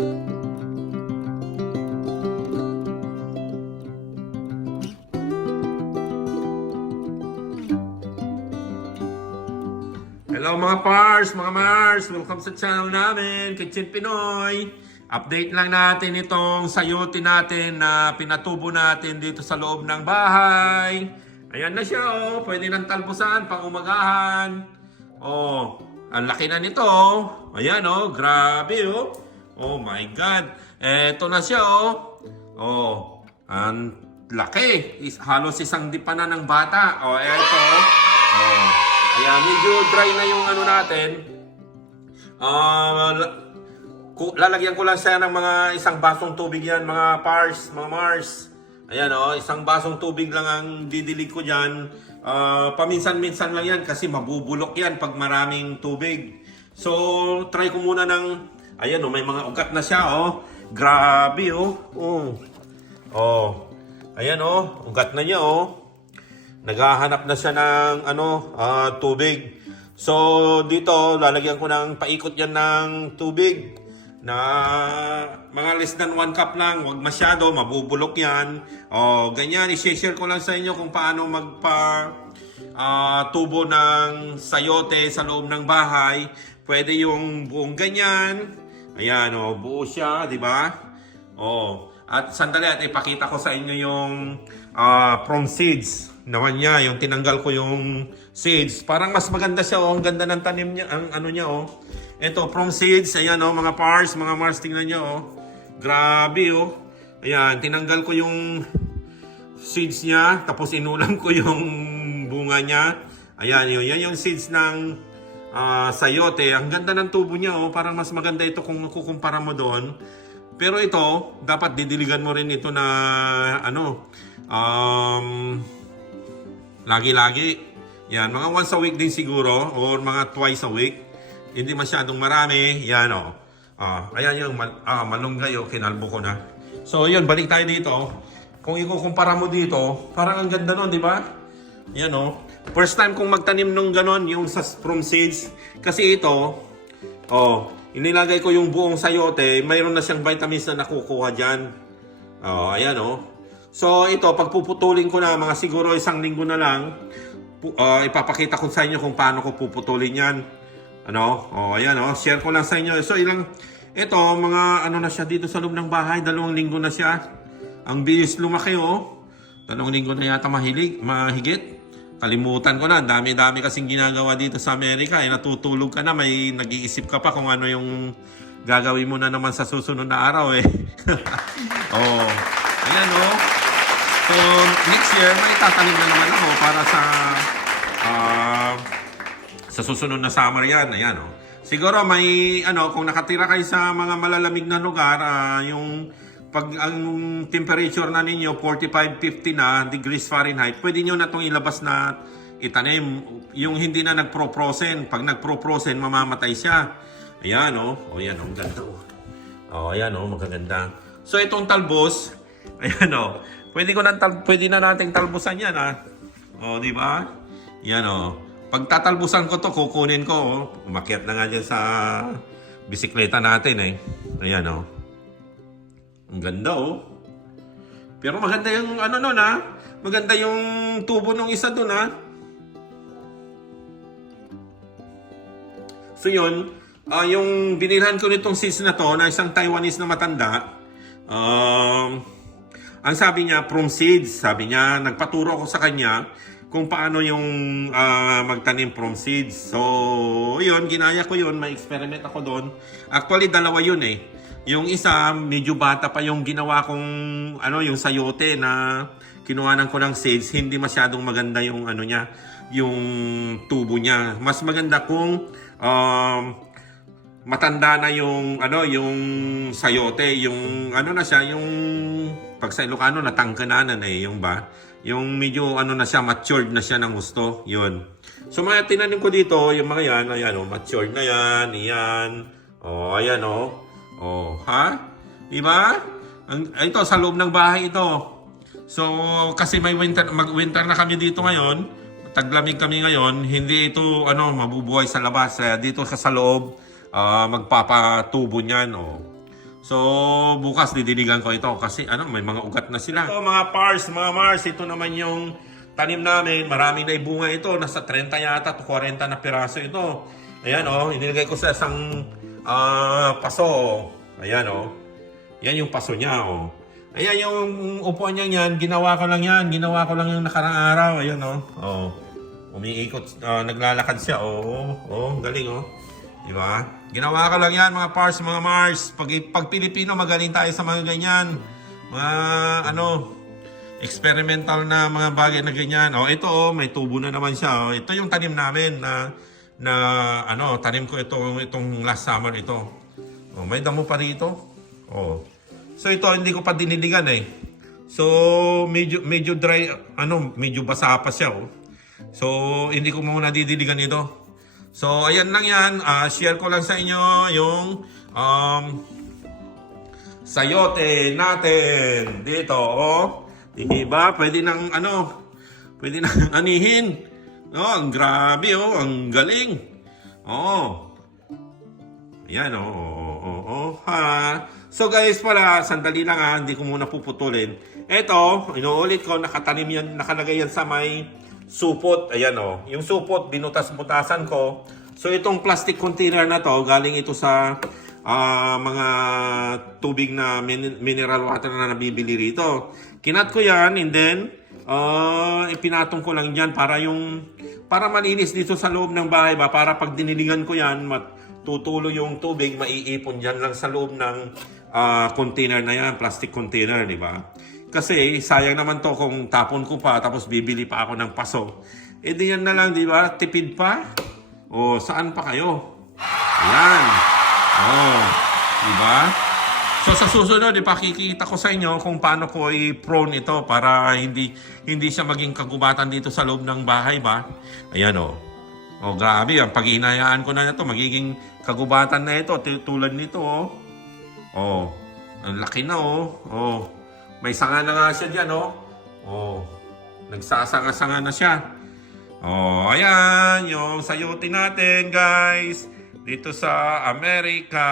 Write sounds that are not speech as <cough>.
Hello mga Pars, mga Mars! Welcome sa channel namin, Kitchen Pinoy! Update lang natin itong sayote natin na pinatubo natin dito sa loob ng bahay. Ayan na siya oh, pwede nang talbusan pang umagahan. Oh, ang laki na nito oh. Ayan oh, grabe oh. Oh my God. Eto na siya oh. Oh, ang laki. Is, halos isang dipa na ng bata. Oh, eto oh. Oh. Kaya medyo dry na yung ano natin. Ku- lalagyan ko lang siya ng mga isang basong tubig yan, mga pars, mga mars. Ayan oh, isang basong tubig lang ang didilig ko diyan. Ah, paminsan-minsan lang yan kasi mabubulok yan pag maraming tubig. So, try ko muna ng ayan oh, may mga ugat na siya oh. Grabe oh. Oh. Oh. Ayan oh, ugat na niya oh naghahanap na siya ng ano, ah, tubig. So dito lalagyan ko ng paikot yan ng tubig na mga less than 1 cup lang, wag masyado, mabubulok yan. O ganyan, i-share ko lang sa inyo kung paano magpa ah, tubo ng sayote sa loob ng bahay. Pwede yung buong ganyan. Ayan, o, buo siya, di ba? Oh, at sandali at ipakita ko sa inyo yung ah, from seeds naman niya, yung tinanggal ko yung seeds. Parang mas maganda siya, oh. Ang ganda ng tanim niya, ang ano niya, oh. Ito, from seeds, ayan, oh, mga pars, mga mars, tingnan niyo, oh. Grabe, oh. Ayan, tinanggal ko yung seeds niya, tapos inulam ko yung bunga niya. Ayan, yun, yan yung seeds ng ah, sayote. Ang ganda ng tubo niya, oh. Parang mas maganda ito kung kukumpara mo doon. Pero ito, dapat didiligan mo rin ito na, ano, um, lagi-lagi. Yan, mga once a week din siguro, or mga twice a week. Hindi masyadong marami. Yan, oh. Ah, ayan yung mal ah, malunggay, oh, kinalbo ko na. So, yun, balik tayo dito. Kung ikukumpara mo dito, parang ang ganda nun, di ba? Yan, oh. First time kong magtanim nung ganon, yung sa from seeds. Kasi ito, oh, inilagay ko yung buong sayote, mayroon na siyang vitamins na nakukuha dyan. Oh, ayan, oh. So, ito, pagpuputulin ko na, mga siguro isang linggo na lang, ah, ipapakita ko sa inyo kung paano ko puputulin yan. Ano? Oh, ayan, oh. Share ko lang sa inyo. So, ilang, ito, mga ano na siya dito sa loob ng bahay, dalawang linggo na siya. Ang bilis lumaki, oh. Dalawang linggo na yata mahilig, mahigit. Kalimutan ko na, dami-dami kasing ginagawa dito sa Amerika. Eh, natutulog ka na, may nag-iisip ka pa kung ano yung gagawin mo na naman sa susunod na araw eh. <laughs> oh, ayan oh. So, next year, may tatanim na naman ako para sa ah, sa susunod na summer yan. Ayan oh. Siguro may ano, kung nakatira kayo sa mga malalamig na lugar, ah, yung pag ang temperature na ninyo 45 50 na degrees Fahrenheit, pwede niyo na tong ilabas na itanim. Yung hindi na nagpro-frozen, pag nagpro-frozen mamamatay siya. Ayan oh. O yan oh, ang ganda oh. Oh, ayan oh, magaganda. So itong talbos, <laughs> ayan oh. Pwede ko na tal pwede na nating talbusan 'yan ah. Oh, di ba? Yan oh. Pag tatalbusan ko to, kukunin ko oh. Umakyat na nga dyan sa bisikleta natin eh. Ayan oh. Ang ganda oh. Pero maganda yung ano nun ah. Maganda yung tubo nung isa dun ah. So yun, ah, yung binilhan ko nitong sis na to, na isang Taiwanese na matanda, um, ang sabi niya, from seeds, sabi niya, nagpaturo ako sa kanya kung paano yung ah, magtanim from seeds. So, yun, ginaya ko yun, may experiment ako doon. Actually, dalawa yun eh. Yung isa, medyo bata pa yung ginawa kong, ano, yung sayote na kinuhanan ko ng seeds, hindi masyadong maganda yung ano niya, yung tubo niya. Mas maganda kung um, matanda na yung ano yung sayote yung ano na siya yung pag sa Ilocano natangkananan eh yung ba? Yung medyo ano na siya matured na siya ng gusto yun. So mga tinanim ko dito yung mga yan ayan oh matured na yan iyan oh ayan oh oh ha diba ang ito sa loob ng bahay ito so kasi may winter mag winter na kami dito ngayon taglamig kami ngayon hindi ito ano mabubuhay sa labas Eh, dito sa sa loob ah, magpapatubo niyan oh. So, bukas didiligan ko ito kasi ano, may mga ugat na sila. So, mga pars, mga mars, ito naman yung tanim namin. Marami na ibunga ito. Nasa 30 yata to 40 na piraso ito. Ayan oh, inilagay ko sa isang ah, paso. Ayan oh. Yan yung paso niya oh. Ayan yung upuan niya yan, ginawa ko lang yan. Ginawa ko lang yung nakarang araw. Ayan oh. Oh. Umiikot, ah, naglalakad siya. Oo, oh, oh, galing oh. Di ba? Ginawa ko lang yan mga Pars, mga Mars. Pag, pag Pilipino, magaling tayo sa mga ganyan. Mga ano, experimental na mga bagay na ganyan. Oh, ito oh, may tubo na naman siya. Oh. Ito yung tanim namin na na ano, tanim ko ito itong last summer ito. Oh, may damo pa rito. Oh. So ito hindi ko pa diniligan eh. So medyo medyo dry ano, medyo basa pa siya oh. So hindi ko muna didiligan ito. So ayan lang 'yan. Ah, share ko lang sa inyo yung um sayote natin dito oh. Diba? Pwede nang ano, pwede nang <laughs> anihin. Oh, ang grabe oh, ang galing. Oh. Ayan, oo, oo, oo, oo, ha. So guys pala, sandali lang ha, hindi ko muna puputulin. Ito, inuulit ko, nakatanim yan, nakalagay yan sa may supot. Ayan o, yung supot, binutas-butasan ko. So itong plastic container na to, galing ito sa ah, mga tubig na min- mineral water na nabibili rito. Kinat ko yan and then Ah, ipinatong ko lang diyan para yung para malinis dito sa loob ng bahay ba? Para pag dinilingan ko yan matutulo yung tubig maiipon diyan lang sa loob ng ah, container na yan plastic container di ba? Kasi sayang naman to kung tapon ko pa tapos bibili pa ako ng paso. Eh di yan na lang di ba? Tipid pa? O saan pa kayo? Ayan. Oh di ba So sa susunod, ipakikita ko sa inyo kung paano ko i-prone ito para hindi hindi siya maging kagubatan dito sa loob ng bahay ba. Ayan o. Oh. oh, grabe. Ang pag-inayaan ko na ito, magiging kagubatan na ito. Tulad nito oh. Oh, ang laki na oh. Oh, may sanga na nga siya dyan oh. Oh, nagsasanga-sanga na siya. Oh, ayan yung sayote natin guys. Dito sa Amerika.